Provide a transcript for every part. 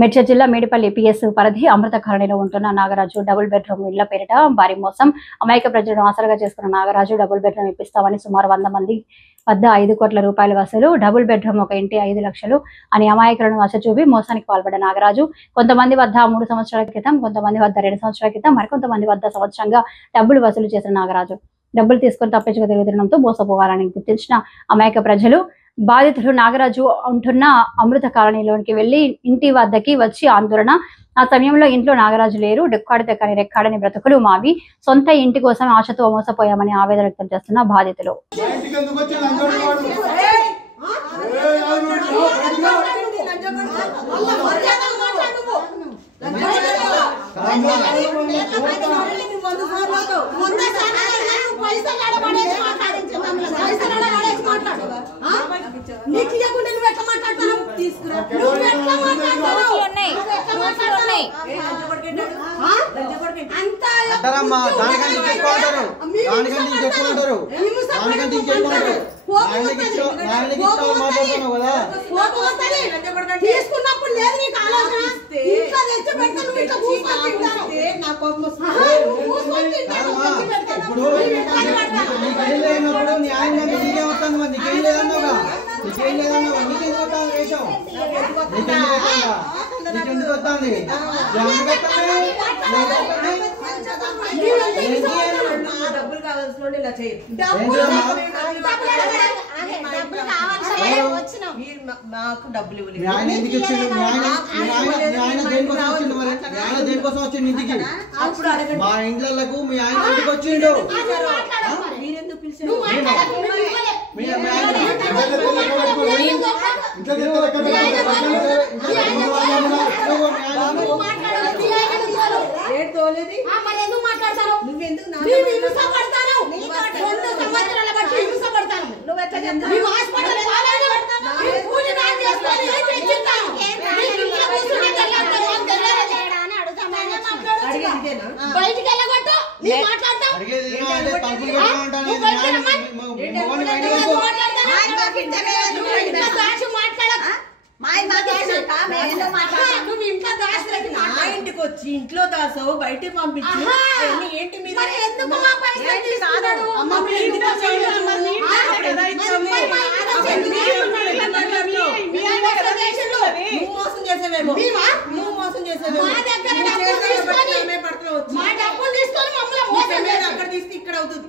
మేడ్చల్ జిల్లా మేడిపల్లి పిఎస్ పరిధి అమృత కాలనీలో ఉంటున్న నాగరాజు డబుల్ బెడ్రూమ్ ఇళ్ల పేరిట భారీ మోసం. అమాయక ప్రజలను ఆసరాగా చేసుకున్న నాగరాజు డబుల్ బెడ్రూమ్ ఇప్పిస్తామని సుమారు 100 మంది వద్ద 5 కోట్ల రూపాయల వసూలు, డబుల్ బెడ్రూమ్ ఒక ఇంటి 5 లక్షలు అని అమాయకులను ఆశచూపి మోసానికి పాల్పడ్డ నాగరాజు కొంతమంది వద్ద 3 సంవత్సరాల క్రితం, కొంతమంది వద్ద 2 సంవత్సరాల క్రితం, మరికొంతమంది వద్ద సంవత్సరంగా డబ్బులు వసూలు చేసిన నాగరాజు డబ్బులు తీసుకుని తప్పించుకు తిరుగుతుండడంతో మోసపోవాలని గుర్తించిన అమాయక ప్రజలు బాధితులు నాగరాజు ఉంటున్న అమృత కాలనీలోనికి వెళ్లి ఇంటి వద్దకి వచ్చి ఆందోళన. ఆ సమయంలో ఇంట్లో నాగరాజు లేరు. డెక్కాడితే కానీ రెక్కాడని బ్రతుకులు మావి, సొంత ఇంటి కోసం ఆశతో మోసపోయామని ఆవేదన వ్యక్తం చేస్తున్న బాధితులు. మా ఇంట్లకు మీ ఆయన ఇంటికి వచ్చిండు. ఇంటికి వచ్చి ఇంట్లో దాసావు, బయటకు పంపించి ఏంటి మీరు మోసం చేసేవేమో, నువ్వు మోసం చేసేవేమో, అక్కడ తీస్తే ఇక్కడ అవుతుంది.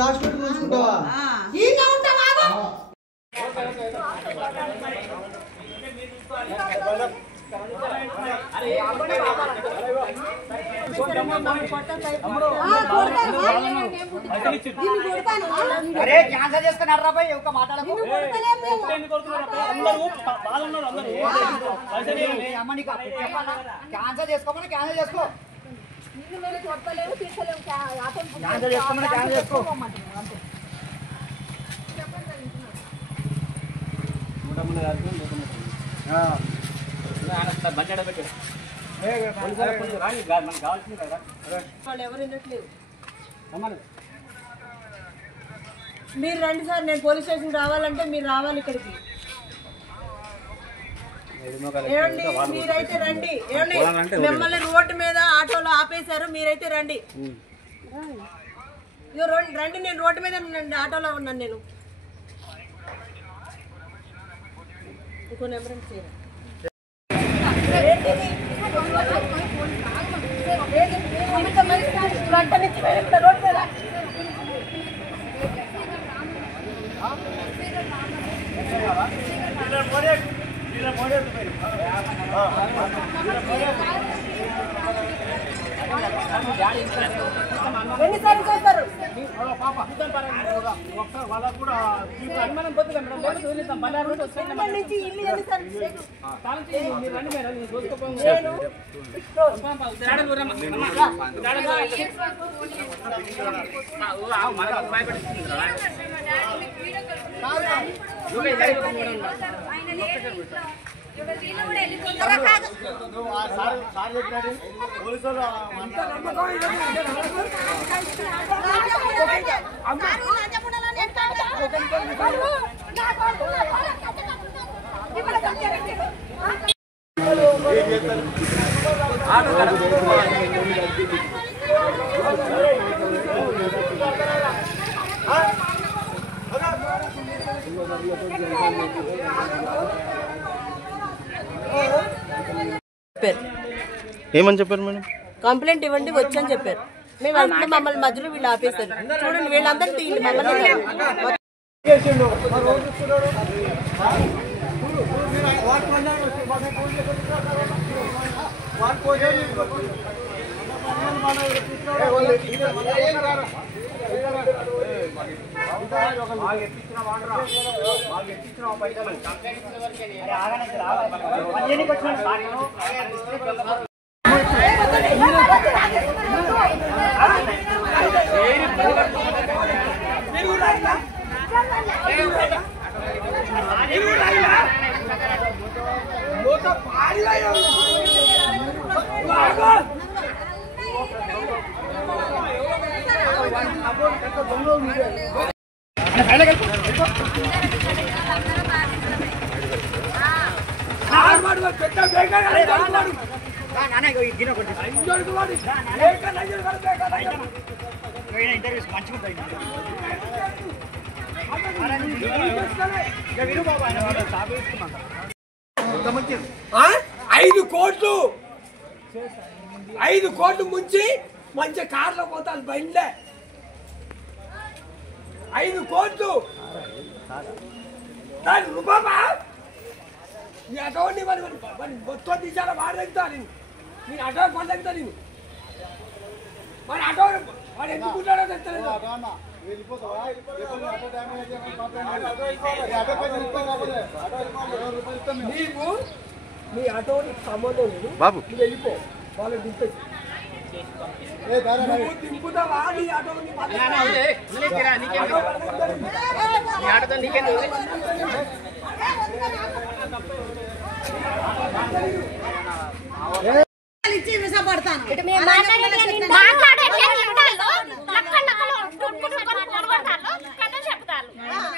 దాచిపెట్టుకుని ఉంచుకుంటావా? అరే క్యాన్సర్ చేసుకున్నారా భయ్? ఒక మాట్లాడకు. క్యాన్సర్ చేసుకోమని క్యాన్సర్ చేసుకో, క్యాన్సర్ చేసుకోమని క్యాన్సర్ చేసుకో. మీరు రండి సార్, నేను పోలీస్ స్టేషన్ రావాలంటే మీరు రావాలి ఇక్కడికి. ఏమండి మీరైతే రండి. ఏమండి మిమ్మల్ని రోడ్డు మీద ఆటోలో ఆపేశారు, మీరైతే రండి. రండి, నేను రోడ్డు మీద ఆటోలో ఉన్నాను. నేను ఇంకో నెంబర్ గంట నుంచి రోడ్డు మీద ఎన్నిసార్లు చేస్తారు? నుంచి ఇల్లు ఎన్నిసార్లు ఏమని చెప్పారు మేడం? కంప్లైంట్ ఇవ్వండి వచ్చని చెప్పారు. మేము వెళ్తే మమ్మల్ని మధ్యలో వీళ్ళు ఆపేశారు. చూడండి వీళ్ళందరూ మమ్మల్ని ఐదు కోట్లు ముంచి మంచి కార్లో పోతాను బండ్లే 5 కోట్లు దాని రూపాయా నీ అటోని మరి మొత్తం తీసారా వాడు తగ్గుతాను నేను అటో పని తగ్గుతా నేను మరి అటో వాడు ఎందుకుంటాడో తెచ్చలేదు నీకు నీ ఆటోకి సంబంధం లేదు బాబు వెళ్ళిపో వాళ్ళని దింపేసి దింపుతావా నీ ఆటోని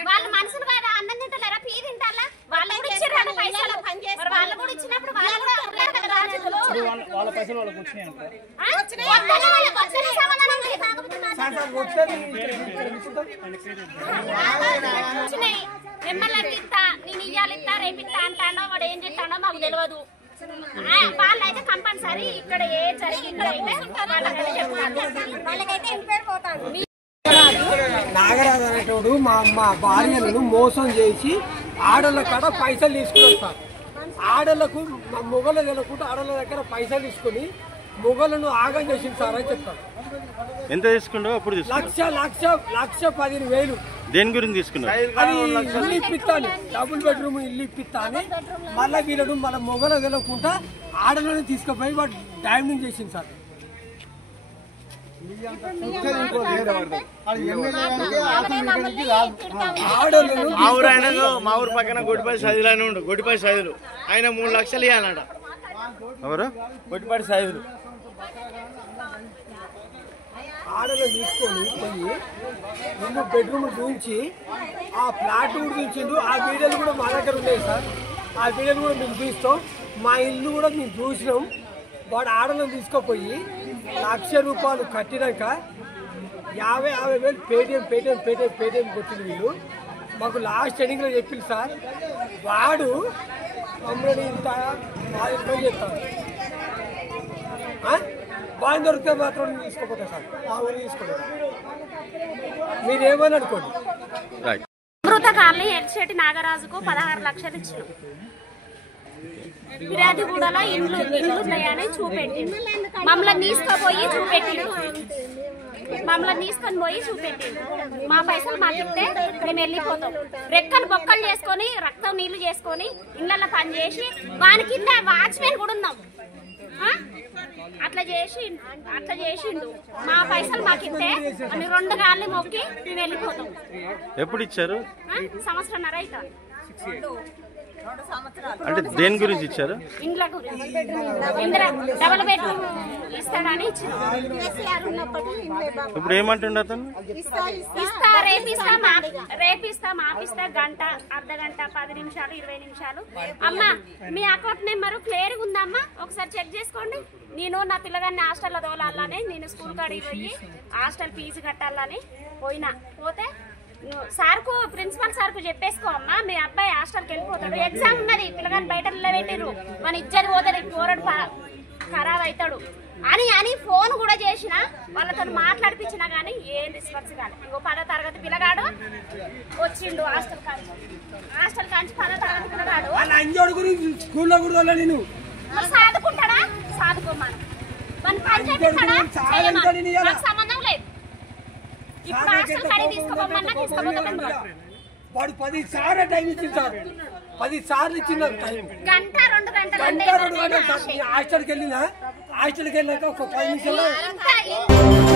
వాళ్ళ మనుషులు కాదా అన్నం తింటారా పీ తింటారా వాళ్ళు కూడా ఇచ్చారు పైసలు వాళ్ళు కూడా ఇచ్చినప్పుడు వాళ్ళు కూడా వాళ్ళ పైసలు వాళ్ళకి వచ్చినాయి మిమ్మల్ని ఇస్తా నేను ఇయ్యాలి ఇస్తా రేపు ఇస్తా అంటాడో వాడు ఏం చేస్తాడో మాకు తెలియదు వాళ్ళైతే కంపల్సరీ ఇక్కడ ఏ జరిగి ఇక్కడ అయితే వాళ్ళకైతే వెళ్ళిపోతాను. నాగరాజు అనేటోడు మా భార్యలను మోసం చేసి ఆడోళ్ళ కాడ పైసలు తీసుకుని వస్తారు. ఆడోళ్లకు మొగలు వెళ్ళకుండా ఆడోళ్ళ దగ్గర పైసలు తీసుకుని మొగలను ఆగం చేసింది సార్ అని చెప్తారు. ఎంత తీసుకుంటావు అప్పుడు? 1,15,000. దేని గురించి తీసుకున్నావు? అది ఇల్లు ఇప్పిస్తాను, డబుల్ బెడ్రూమ్ ఇల్లు ఇప్పిస్తాను. మళ్ళీ వీళ్ళను మన మొగలు వెళ్ళకుండా ఆడలను తీసుకుపోయి వాడు డామినింగ్ చేసింది సార్. మా ఊరు పక్కన గొడ్డిపల్లి సైదులు అని ఉండు. గొడ్డిపల్లి సైదులు ఆయన 3 లక్షలు ఇవ్వాలన్నట. ఎవరు? గొడ్డిపల్లి సైదులు. ఆడలు తీసుకొని పోయి 2 బెడ్రూమ్లు చూపించి ఆ ఫ్లాట్ కూడా చూపించిండు. ఆ వీడియోలు కూడా మా దగ్గర ఉన్నాయి సార్. ఆ వీడియోలు కూడా మేము చూస్తాం. మా ఇల్లు కూడా మేము చూసినాం. వాడు ఆడలను తీసుకుపోయి 1,00,000 రూపాయలు కట్టినాక 50,000 పేటిఎం కొట్టింది వీళ్ళు. మాకు లాస్ట్ ఎండింగ్లో చెప్పింది సార్. వాడు మమ్మల్ని ఇంత చెప్తాను బాగా దొరికితే మాత్రం తీసుకోపోతా సార్. మా ఊరు తీసుకోపోతా. మీరేమని అనుకోండి. అమృత కాలనీ ఎడ్శెట్టి నాగరాజుకు 16 లక్షలు ఇచ్చినాం. ఫిర్యాదుగూడలో ఇల్లు ఉన్నాయని చూపెట్టిండు. మమ్మల్ని తీసుకొని పోయి చూపెట్టిండు. మా పైసలు మాకిస్తే మేము వెళ్ళిపోతాం. రెక్కలు బొక్కలు చేసుకొని రక్తం నీళ్లు చేసుకొని ఇళ్ళల్లో పని చేసి వాని కింద వాచ్మెన్ కూడా ఉన్నాం. అట్లా చేసిండు. మా పైసలు మాకిస్తే అని 2 గాళ్ళు మొక్కి మేము వెళ్ళిపోతాం. ఎప్పుడు ఇచ్చారు? 1.5 సంవత్సరం అవుతాం. 2 సంవత్సరాలు. అంటే దేని గురించి ఇచ్చారు? ఇండ్ల గురించి ఇందిరా డబుల్ బెడ్రూమ్ ఇస్తాడని ఇచ్చిన. ఇప్పుడు ఏమంటుండే అతను? ఇస్తా రేపిస్తా మాపిస్తా గంట అర్ధగంట 10 నిమిషాలు 20 నిమిషాలు. అమ్మ మీ అకౌంట్ నెంబర్ క్లియర్ గా ఉందమ్మా, ఒకసారి చెక్ చేసుకోండి. నేను నా పిల్లగాన్ని హాస్టల్లో తోలాలని, నేను స్కూల్ కాడికి పోయి హాస్టల్ ఫీజు కట్టాలని పోతే సార్కు ప్రిన్సిపల్ సార్కు చెప్పేసుకో అమ్మా, మీ అబ్బాయి హాస్టల్కి వెళ్ళిపోతాడు, ఎగ్జామ్ ఉన్నది, పిల్లగాని బయట నిలబెట్టిర్రు, మన ఇజ్జత్ పోతాడు, పోరాడు ఖరాబ్ అవుతాడు అని ఫోన్ కూడా చేసిన వాళ్ళతో మాట్లాడిపించినా కానీ ఏం రెస్పాన్స్ కాలేదు. ఇంకో 10వ తరగతి పిల్లగాడు వచ్చిండు హాస్టల్ కాంచి 10వ తరగతి పిల్లగాడు మరి సాదుకుంటాడా? సాదుకోమని మన పంచాయతీ నాకు సంబంధం లేదు. ఇప్పుడు హాస్టల్ కాడికి తీసుకోమన్నా తీసుకోబోతాడు. వాడు 10 సార్లు టైం ఇచ్చింది సార్, 10 సార్లు ఇచ్చింది టైం. గంట 2 గంటలు హాస్టల్కి వెళ్ళినా హాస్టల్కి వెళ్ళాక ఒక 10 నిమిషాలు